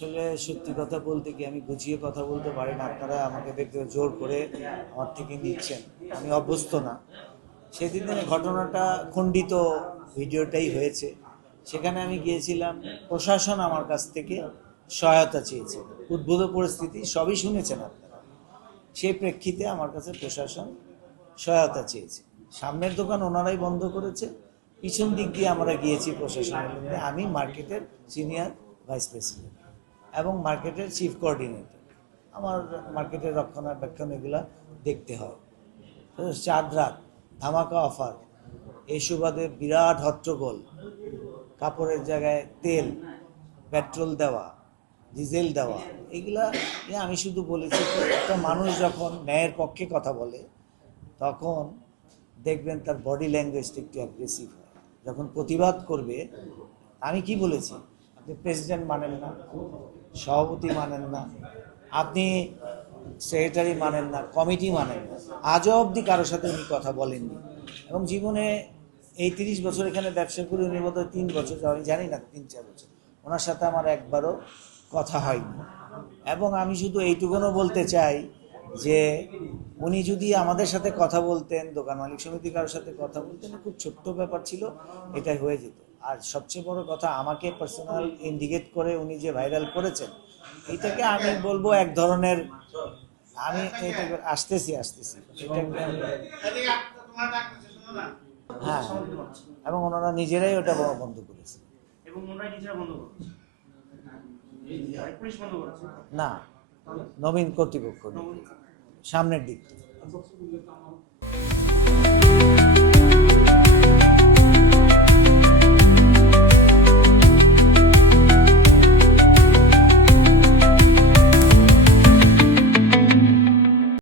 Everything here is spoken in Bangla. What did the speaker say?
আসলে সত্যি কথা বলতে কি আমি গুছিয়ে কথা বলতে পারি না। আপনারা আমাকে দেখতে জোর করে আমার থেকে নিচ্ছেন, আমি অভ্যস্ত না। সেদিনের ঘটনাটা খণ্ডিত ভিডিওটাই হয়েছে। সেখানে আমি গিয়েছিলাম, প্রশাসন আমার কাছ থেকে সহায়তা চেয়েছে। উদ্ভূত পরিস্থিতি সবই শুনেছেন আপনারা। সেই প্রেক্ষিতে আমার কাছে প্রশাসন সহায়তা চেয়েছে। সামনের দোকান ওনারাই বন্ধ করেছে, পিছন দিক দিয়ে আমরা গিয়েছি প্রশাসনের মধ্যে। আমি মার্কেটের সিনিয়র ভাইস প্রেসিডেন্ট এবং মার্কেটের চিফ কোঅর্ডিনেটর। আমার মার্কেটের রক্ষণাবেক্ষণ এগুলা দেখতে হয়। তো চাঁদ রাত ধামাকা অফার, এই সুবাদে বিরাট হট্টগোল, কাপড়ের জায়গায় তেল, পেট্রোল দেওয়া, ডিজেল দেওয়া, এগুলা নিয়ে আমি শুধু বলেছি যে একটা মানুষ যখন ন্যায়ের পক্ষে কথা বলে তখন দেখবেন তার বডি ল্যাঙ্গুয়েজটা একটু অ্যাগ্রেসিভ হয়। যখন প্রতিবাদ করবে, আমি কি বলেছি, আপনি প্রেসিডেন্ট মানেন না, সভাপতি মানেন না, আপনি সেক্রেটারি মানেন না, কমিটি মানেন না, আজও অবধি কারোর সাথে উনি কথা বলেননি। এবং জীবনে এই 30 বছর এখানে ব্যবসা করে উনি বোধহয় 3 বছর, আমি জানি না, 3-4 বছর ওনার সাথে আমার একবারও কথা হয়নি। এবং আমি শুধু এইটুকুনও বলতে চাই যে উনি যদি আমাদের সাথে কথা বলতেন, দোকান মালিক সমিতি কারোর সাথে কথা বলতেন, খুব ছোট্ট ব্যাপার ছিল, এটাই হয়ে যেত। আর সবচেয়ে বড় কথা, আমাকে পার্সোনাল ইন্ডিকেট করে উনি যে ভাইরাল করেছেন, এটাকে আমি বলবো এক ধরনের, আমি এটা আসতেছি এটাকে হ্যাঁ, এবং ওনারা নিজেরাই ওটা বন্ধ করেছে। এবং ওনারা নিজেরা বন্ধ করছে, পুলিশ বন্ধ করছে না, নবীন কর্তৃপক্ষ সামনের দিক।